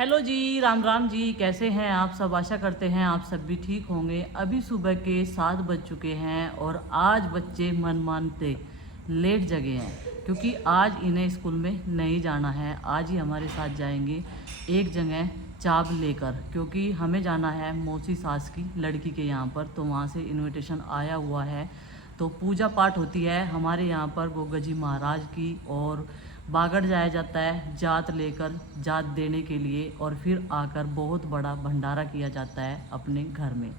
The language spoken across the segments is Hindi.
हेलो जी, राम राम जी। कैसे हैं आप सब? आशा करते हैं आप सब भी ठीक होंगे। अभी सुबह के 7 बज चुके हैं और आज बच्चे मन मानते लेट जगे हैं क्योंकि आज इन्हें स्कूल में नहीं जाना है। आज ही हमारे साथ जाएंगे एक जगह चाप लेकर, क्योंकि हमें जाना है मौसी सास की लड़की के यहाँ पर। तो वहाँ से इनविटेशन आया हुआ है। तो पूजा पाठ होती है हमारे यहाँ पर गोगा जी महाराज की, और बागड़ जाया जाता है जात लेकर, जात देने के लिए, और फिर आकर बहुत बड़ा भंडारा किया जाता है अपने घर में।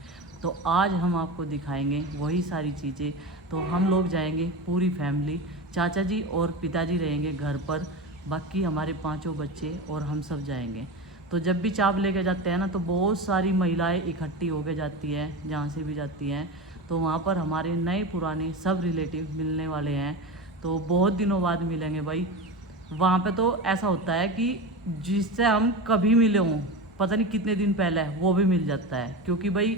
तो आज हम आपको दिखाएंगे वही सारी चीज़ें। तो हम लोग जाएंगे पूरी फैमिली, चाचा जी और पिताजी रहेंगे घर पर, बाकी हमारे 5 बच्चे और हम सब जाएंगे। तो जब भी चाप लेके जाते हैं ना, तो बहुत सारी महिलाएं इकट्ठी होके जाती हैं, जहाँ से भी जाती हैं। तो वहाँ पर हमारे नए पुराने सब रिलेटिव मिलने वाले हैं। तो बहुत दिनों बाद मिलेंगे भाई। वहाँ पे तो ऐसा होता है कि जिससे हम कभी मिले हों, पता नहीं कितने दिन पहले, वो भी मिल जाता है, क्योंकि भाई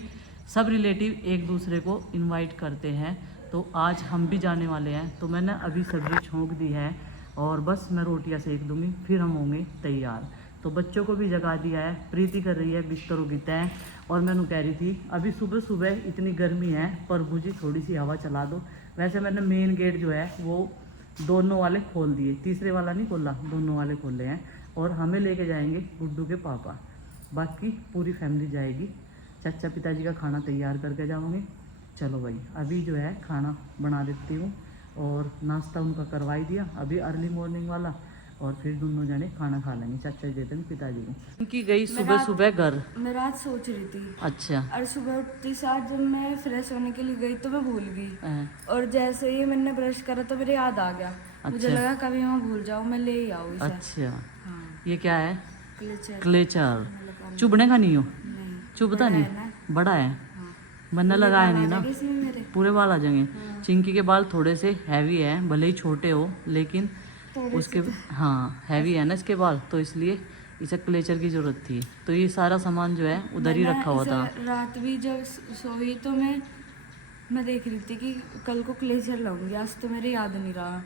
सब रिलेटिव एक दूसरे को इनवाइट करते हैं। तो आज हम भी जाने वाले हैं। तो मैंने अभी सब्ज़ी छोंक दी है और बस मैं रोटियां सेक दूंगी, फिर हम होंगे तैयार। तो बच्चों को भी जगा दिया है, प्रीति कर रही है बिस्तरों की तय। और मैंने कह रही थी अभी सुबह सुबह इतनी गर्मी है, प्रभु जी थोड़ी सी हवा चला दो। वैसे मैंने मेन गेट जो है वो दोनों वाले खोल दिए, तीसरे वाला नहीं खोला, दोनों वाले खोले हैं। और हमें लेके जाएंगे गुड्डू के पापा, बाकी पूरी फैमिली जाएगी। चाचा पिताजी का खाना तैयार करके जाऊँगी। चलो भाई, अभी जो है खाना बना देती हूँ और नाश्ता उनका करवा ही दिया अभी अर्ली मॉर्निंग वाला, और फिर दोनों जने खाना खा लेंगे। चाचा जी देते हैं पिताजी को। उनकी गई सुबह सुबह घर। मैं रात सोच रही थी। अच्छा। और सुबह उठती साथ जब मैं फ्रेश होने के लिए गई तो मैं भूल गई। हाँ। और जैसे ही मैंने ब्रश करा तो मेरे याद आ गया। मुझे अच्छा। लगा कभी मैं भूल जाऊँ, मैं ले ही आऊँ इसे। अच्छा। हाँ। ये क्या है? क्लेचर। क्लेचर। चुभने का नहीं हो? नहीं। चुभता नहीं? बड़ा है। हाँ। बनने लगा है नहीं ना? मेरे पूरे बाल आ जाएंगे। हाँ। चिंकी के बाल थोड़े से हैवी है, भले ही छोटे हो, लेकिन उसके हाँ हैवी है ना इसके बाल, तो इसलिए इसे क्लेचर की ज़रूरत थी। तो ये सारा सामान जो है उधर ही रखा हुआ था। रात भी जब सोई तो मैं देख रही थी कि कल को क्लेचर लाऊंगी, आज तो मेरे याद नहीं रहा।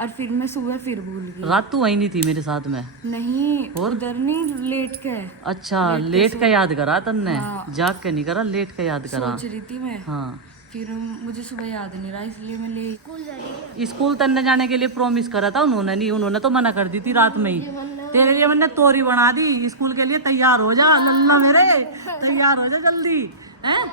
और फिर मैं सुबह फिर भूल गई। रात तो वही नहीं थी मेरे साथ में? नहीं, और उधर नहीं, लेट के। अच्छा, लेट का याद करा तन्ने? हाँ। जाग के नहीं करा, लेट का याद करा। सोच रही थी मैं। हाँ। फिर मुझे सुबह याद नहीं रहा, इसलिए मैं ले स्कूल तन्ने जाने के लिए प्रॉमिस करा था उन्होंने, नहीं उन्होंने तो मना कर दी थी रात में ही। तेरे लिए मैंने तोरी बना दी, स्कूल के लिए तैयार हो जा लल्ला मेरे, तैयार हो जा जल्दी। हैं?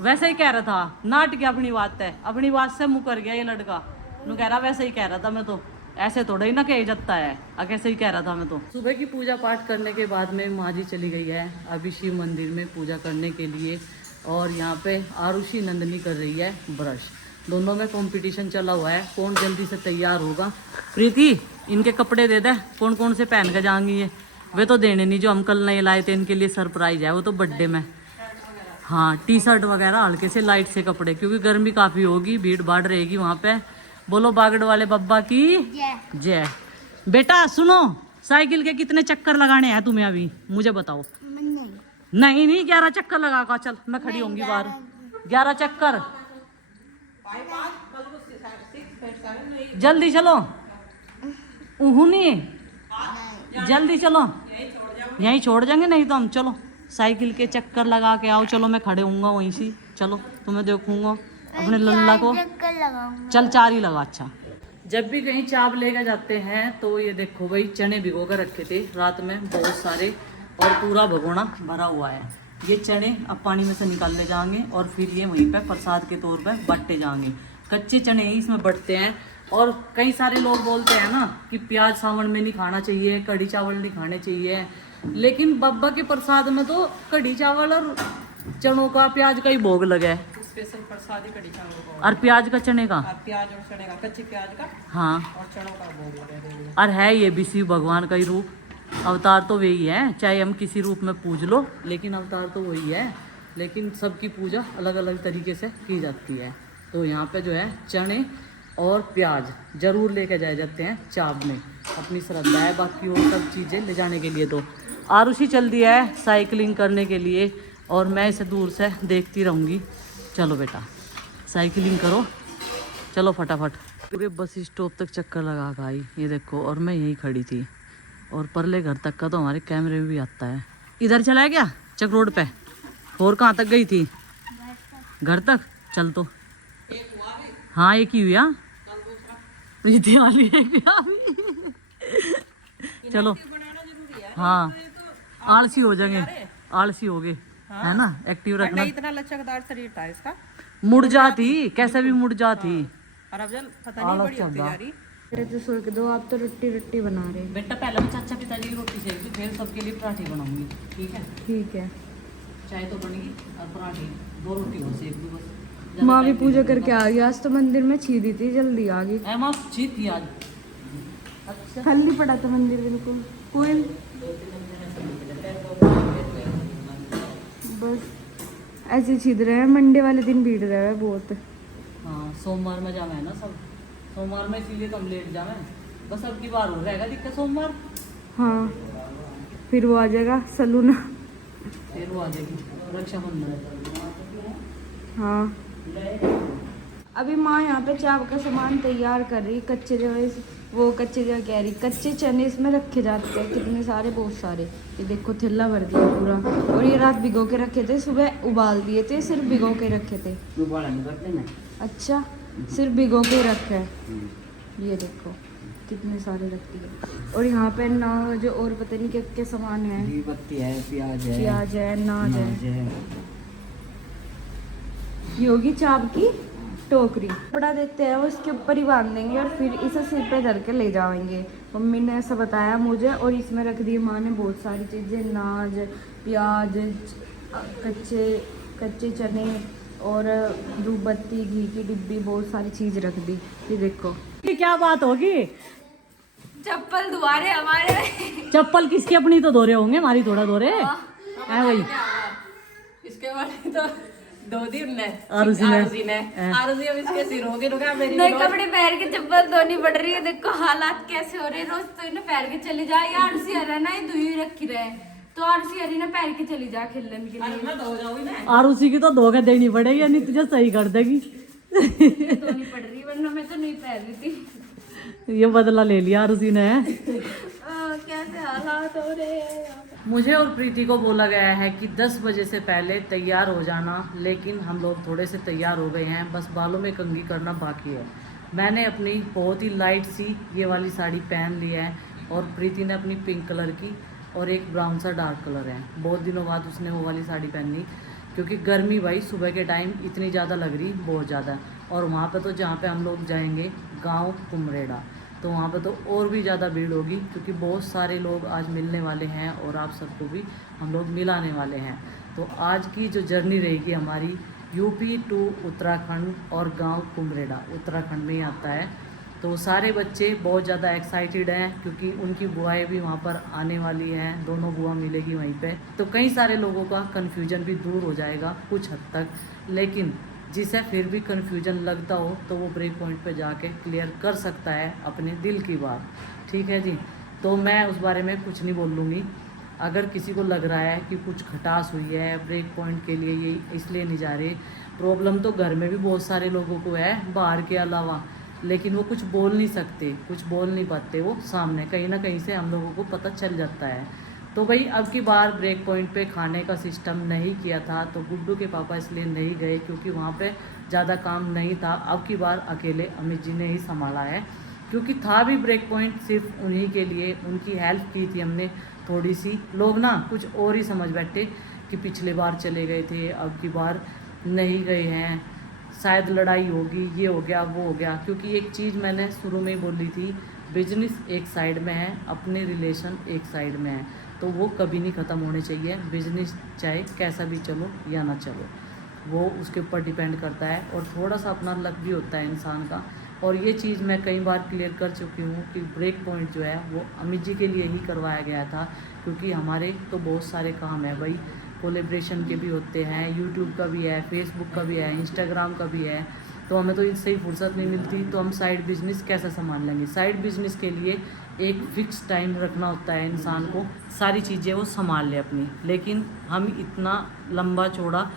वैसे ही कह रहा था, नाट के अपनी बात है, अपनी बात से मुकर गया ये लड़का। नु कह रहा वैसे ही कह रहा था, मैं तो ऐसे थोड़ा ही ना कह जाता है, कैसे ही कह रहा था मैं तो। सुबह की पूजा पाठ करने के बाद में माँ जी चली गई है अभी शिव मंदिर में पूजा करने के लिए। और यहाँ पे आरुषि नंदनी कर रही है ब्रश। दोनों में कंपटीशन चला हुआ है, कौन जल्दी से तैयार होगा। प्रीति, इनके कपड़े दे दे, कौन कौन से पहन कर जाएंगी ये? वे तो देने नहीं, जो हम कल नहीं लाए थे इनके लिए सरप्राइज है, वो तो बर्थडे में। हाँ, टी शर्ट वगैरह हल्के से लाइट से कपड़े, क्योंकि गर्मी काफ़ी होगी, भीड़ भाड़ रहेगी वहाँ पे। बोलो बागड़ वाले बब्बा की जय। बेटा सुनो, साइकिल के कितने चक्कर लगाने हैं तुम्हें अभी, मुझे बताओ। नहीं नहीं, 11 चक्कर लगा का चल, मैं खड़ी होंगी बाहर। 11 चक्कर, जल्दी चलो। नहीं, जल्दी चलो, यहीं छोड़ जाएंगे, नहीं तो हम चलो साइकिल के चक्कर लगा के आओ। चलो मैं खड़े होऊंगा वहीं से, चलो तुम्हें देखूंगा अपने लल्ला को। चल 4 ही लगा। अच्छा, जब भी कहीं चाप लेकर जाते हैं तो ये देखो भाई, चने भिगो कर रखे थे रात में बहुत सारे, और पूरा भगोना भरा हुआ है। ये चने अब पानी में से निकाल ले जाएंगे और फिर ये वहीं पे प्रसाद के तौर पे बंटे जाएंगे। कच्चे चने ही इसमें बंटते हैं। और कई सारे लोग बोलते हैं ना कि प्याज सावन में नहीं खाना चाहिए, कढ़ी चावल नहीं खाने चाहिए, लेकिन बाबा के प्रसाद में तो कढ़ी चावल और चनों का, प्याज का ही भोग लगा है। स्पेशल प्रसादी कढ़ी चावल और प्याज का, चने का, प्याज और चने का, कच्चे प्याज का, हाँ, और चनों का भोग लगा। और है ये भी शिव भगवान का ही रूप। अवतार तो वही है, चाहे हम किसी रूप में पूज लो, लेकिन अवतार तो वही है। लेकिन सबकी पूजा अलग अलग तरीके से की जाती है। तो यहाँ पे जो है चने और प्याज जरूर लेके जाए जाते हैं चाप में, अपनी श्रद्धा है। बाकी और सब चीज़ें ले जाने के लिए तो आरुषि चल दिया है साइकिलिंग करने के लिए, और मैं इसे दूर से देखती रहूँगी। चलो बेटा साइकिलिंग करो, चलो फटाफट। पूरे बस स्टॉप तक चक्कर लगा कर आई, ये देखो, और मैं यहीं खड़ी थी। और परले घर तक का तो हमारे कैमरे में भी आता है। इधर चला है क्या चक रोड पे? और कहाँ तक गई थी? घर तक। चल तो हाँ एक ही हुआ। प्रीति वाली एक भी आ गई। चलो हाँ आलसी हो जाएंगे, आलसी हो गए है ना, एक्टिव रखना। इतना लचकदार शरीर था इसका। मुड़ जाती कैसे भी मुड़ जाती। और अब जल पता नहीं बड़ी होती जा रही। मेरे तो सो के दो, आप तो रोटी रोटी बना रहे। बेटा पहले मैं चाचा पिताजी की रोटी सेक दूं, फिर सबके लिए पराठे बनाऊंगी। ठीक है? ठीक है। चाय तो बनेगी और पराठे 2 रोटी और सेक दूं बस। माँ भी पूजा करके आ गई आज तो, मंदिर में छीदी थी, जल्दी आ गई। माँ जीत थी आज। अच्छा खाली पड़ा था मंदिर बिल्कुल, कोई बस ऐसे छीद रहे हैं। मंडे वाले दिन भीड़ रहे हैं बहुत। हाँ सोमवार में जाना है ना सब, सोमवार में इसीलिए तो हम लेट जाना है। बस अब की बार हो रहेगा दिक्कत सोमवार। हाँ फिर वो आ जाएगा सलूना। फिर वो आ जाएगी रक्षाबंधन। हाँ अभी माँ यहाँ पे चावल का सामान तैयार कर रही। कच्चे जो है वो कच्चे जो कह रही कच्चे चने इसमें रखे जाते हैं कितने सारे, बहुत सारे। ये देखो थैला भर दिया पूरा। और ये रात भिगो के रखे थे, सुबह उबाल दिए थे, सिर्फ भिगो के रखे थे। अच्छा सिर्फ भिगो के रखे हैं। ये देखो कितने सारे रखती है। और यहाँ पे नाज और पता नहीं क्या क्या सामान है, पत्ती है, प्याज है, प्याज है, नाज है। ये होगी चाप की टोकरी। कपड़ा देते हैं वो इसके ऊपर ही बांध देंगे और फिर इसे सिर पे धर के ले जाएंगे। मम्मी ने ऐसा बताया मुझे। और इसमें रख दी माँ ने बहुत सारी चीज़ें, नाज, प्याज, कच्चे चने और धूप बत्ती, घी की डिब्बी, बहुत सारी चीज़ रख दी। ये देखो ये क्या बात होगी? चप्पल दुआरे हमारे। चप्पल किसकी? अपनी तो धो रहे होंगे, हमारी थोड़ा धो रहे है भाई। इसके बाद तो 2 दिन ने आरुषि ने आरुषि अब इसके सिर होगी तो क्या मेरी नए कपड़े पहन के चप्पल धोनी पड़ रही है। देखो हालात कैसे हो रहे हैं। रोज तो इन्हें पैर के चली जाए यार, आरसी हरा ना ये दुई रखी रहे, तो आरसी हरी ना पैर के चली जा खेलने के लिए। मैं धो जाऊंगी ना। आरुषि की तो धोखा देनी पड़ेगी, नहीं तुझे सही कर देगी। धोनी पड़ रही है वरना मैं तो नहीं पहन रही थी। ये बदला ले लिया आरुषि ने। कैसे हालात हो रहे हैं। मुझे और प्रीति को बोला गया है कि 10 बजे से पहले तैयार हो जाना, लेकिन हम लोग थोड़े से तैयार हो गए हैं, बस बालों में कंघी करना बाकी है। मैंने अपनी बहुत ही लाइट सी ये वाली साड़ी पहन ली है और प्रीति ने अपनी पिंक कलर की और एक ब्राउन सा डार्क कलर है। बहुत दिनों बाद उसने वो वाली साड़ी पहनी क्योंकि गर्मी भाई सुबह के टाइम इतनी ज़्यादा लग रही, बहुत ज़्यादा। और वहाँ पे तो जहाँ पे हम लोग जाएंगे गांव कुमरेड़ा, तो वहाँ पे तो और भी ज़्यादा भीड़ होगी क्योंकि बहुत सारे लोग आज मिलने वाले हैं और आप सबको भी हम लोग मिलाने वाले हैं। तो आज की जो जर्नी रहेगी हमारी यूपी टू उत्तराखंड और गांव कुमरेड़ा उत्तराखंड में ही आता है। तो सारे बच्चे बहुत ज़्यादा एक्साइटेड हैं क्योंकि उनकी बुआएं भी वहाँ पर आने वाली हैं, दोनों बुआ मिलेगी वहीं पे। तो कई सारे लोगों का कन्फ्यूजन भी दूर हो जाएगा कुछ हद तक, लेकिन जिसे फिर भी कन्फ्यूजन लगता हो तो वो ब्रेक पॉइंट पे जाके क्लियर कर सकता है अपने दिल की बात। ठीक है जी, तो मैं उस बारे में कुछ नहीं बोलूँगी। अगर किसी को लग रहा है कि कुछ खटास हुई है ब्रेक पॉइंट के लिए, ये इसलिए नहीं जा रहे, प्रॉब्लम तो घर में भी बहुत सारे लोगों को है बाहर के अलावा, लेकिन वो कुछ बोल नहीं सकते, कुछ बोल नहीं पाते, वो सामने कहीं ना कहीं से हम लोगों को पता चल जाता है। तो भाई अब की बार ब्रेक पॉइंट पे खाने का सिस्टम नहीं किया था, तो गुड्डू के पापा इसलिए नहीं गए क्योंकि वहाँ पे ज़्यादा काम नहीं था। अब की बार अकेले अमित जी ने ही संभाला है क्योंकि था भी ब्रेक पॉइंट सिर्फ उन्हीं के लिए, उनकी हेल्प की थी हमने थोड़ी सी। लोग ना कुछ और ही समझ बैठे कि पिछले बार चले गए थे अब की बार नहीं गए हैं, शायद लड़ाई होगी, ये हो गया वो हो गया। क्योंकि एक चीज़ मैंने शुरू में ही बोली थी, बिजनेस एक साइड में है, अपने रिलेशन एक साइड में है, तो वो कभी नहीं ख़त्म होने चाहिए। बिजनेस चाहे कैसा भी चलो या ना चलो, वो उसके ऊपर डिपेंड करता है और थोड़ा सा अपना लक भी होता है इंसान का। और ये चीज़ मैं कई बार क्लियर कर चुकी हूँ कि ब्रेक पॉइंट जो है वो अमित जी के लिए ही करवाया गया था क्योंकि हमारे तो बहुत सारे काम है भाई, कोलेब्रेशन के भी होते हैं, यूट्यूब का भी है, फेसबुक का भी है, इंस्टाग्राम का भी है, तो हमें तो इससे ही फुर्सत नहीं मिलती। तो हम साइड बिजनेस कैसे संभाल लेंगे? साइड बिजनेस के लिए एक फ़िक्स टाइम रखना होता है इंसान को, सारी चीज़ें वो संभाल ले अपनी। लेकिन हम इतना लंबा चौड़ा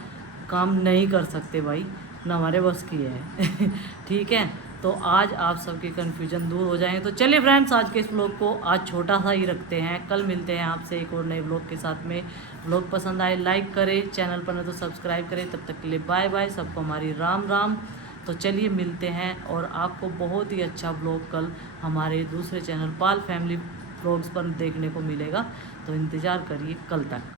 काम नहीं कर सकते भाई, न हमारे बस की है। ठीक है, तो आज आप सबके कन्फ्यूजन दूर हो जाएंगे। तो चलिए फ्रेंड्स, आज के इस व्लॉग को आज छोटा सा ही रखते हैं। कल मिलते हैं आपसे एक और नए व्लॉग के साथ में। व्लॉग पसंद आए लाइक करें, चैनल पर न तो सब्सक्राइब करें। तब तक के लिए बाय बाय, सबको हमारी राम राम। तो चलिए मिलते हैं, और आपको बहुत ही अच्छा व्लॉग कल हमारे दूसरे चैनल पाल फैमिली व्लॉग्स पर देखने को मिलेगा। तो इंतज़ार करिए कल तक।